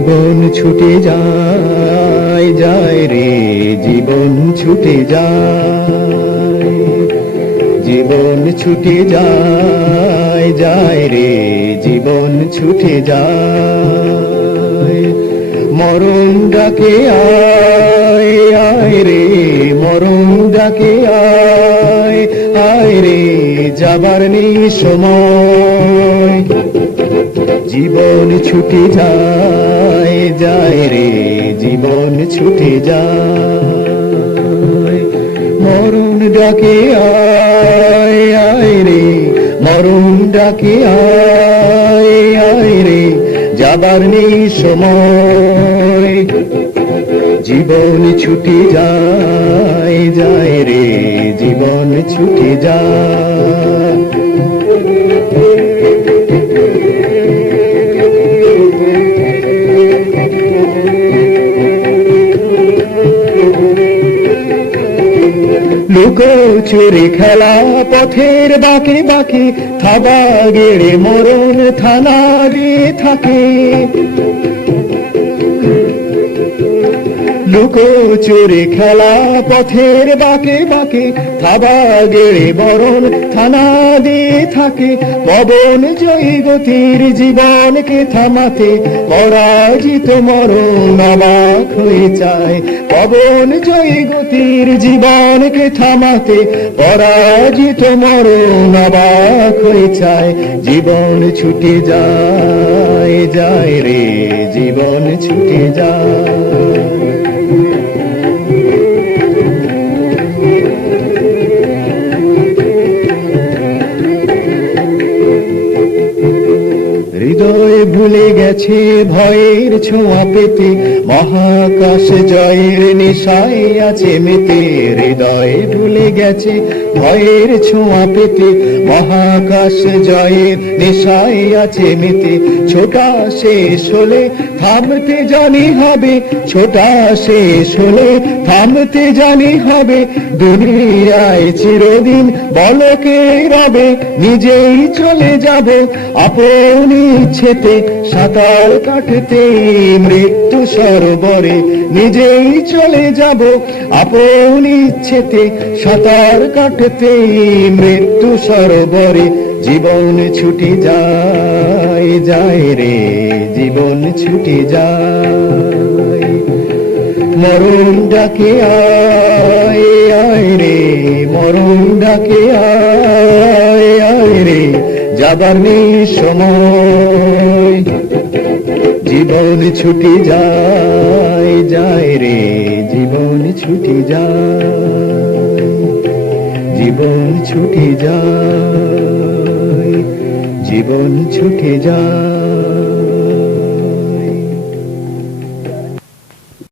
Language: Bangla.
জীবন ছুটে যায় যায় রে, জীবন ছুটে যায়, জীবন ছুটে যায় যায় রে, জীবন ছুটে যায়। মরণ ডাকে আয় আয় রে, মরণ ডাকে আয় আয় রে, যাবার নেই সময়। জীবন ছুটে যায় যায় রে, জীবন ছুটে যায়। মরণ ডাকে আয় আয় রে, মরণ ডাকে আয় আয় রে, যাবার নেই সময়। জীবন ছুটে যায় যায় রে, জীবন ছুটে যায়। লুকোচুরি খেলা পথের বাঁকে বাঁকে, থাবা গেড়ে মরণ থানা দিয়ে থাকে। লুকোচুরি খেলা পথের বাঁকে বাঁকে, থাবা গেড়ে মরণ থানা দিয়ে থাকে। পবন জয়ী গতির জীবনকে থামাতে, পরাজিত মরণ অবাক হয়ে যায়। পবন জয়ী গতির জীবনকে থামাতে, পরাজিত মরণ অবাক হয়ে যায়। জীবন ছুটে যায় যায় রে, জীবন ছুটে যায়। হৃদয় ভুলে গেছে ভয়ের ছোঁয়া পেতে, মহাকাশ জয়ের নেশায় আছে মেতে। হৃদয় ভুলে গেছে ভয়ের ছোঁয়া পেতে, মহাকাশ জয়ের নেশায় আছে মেতে। ছোটা শেষ হলে থামতে জানি হবে, ছোটা শেষ হলে থামতে জানি হবে। দুনিয়ায় চিরদিন বলকে রবে, নিজেই চলে যাব আপন ইচ্ছেতে। সাঁতার কাটতে মৃত্যু সরোবরে, নিজেই চলে যাব আপন ইচ্ছেতে। সাঁতার কাটতে মৃত্যু সরোবরে, জীবন ছুটে যায় যায় রে, জীবন ছুটে যায়। মরণ ডাকে আয় আয় রে, মরণ ডাকে আয় আয় রে, যাবার নেই সময়। জীবন ছুটে যায় যায় রে, জীবন ছুটে যায়, জীবন ছুটে যায়, জীবন ছুটে যায়।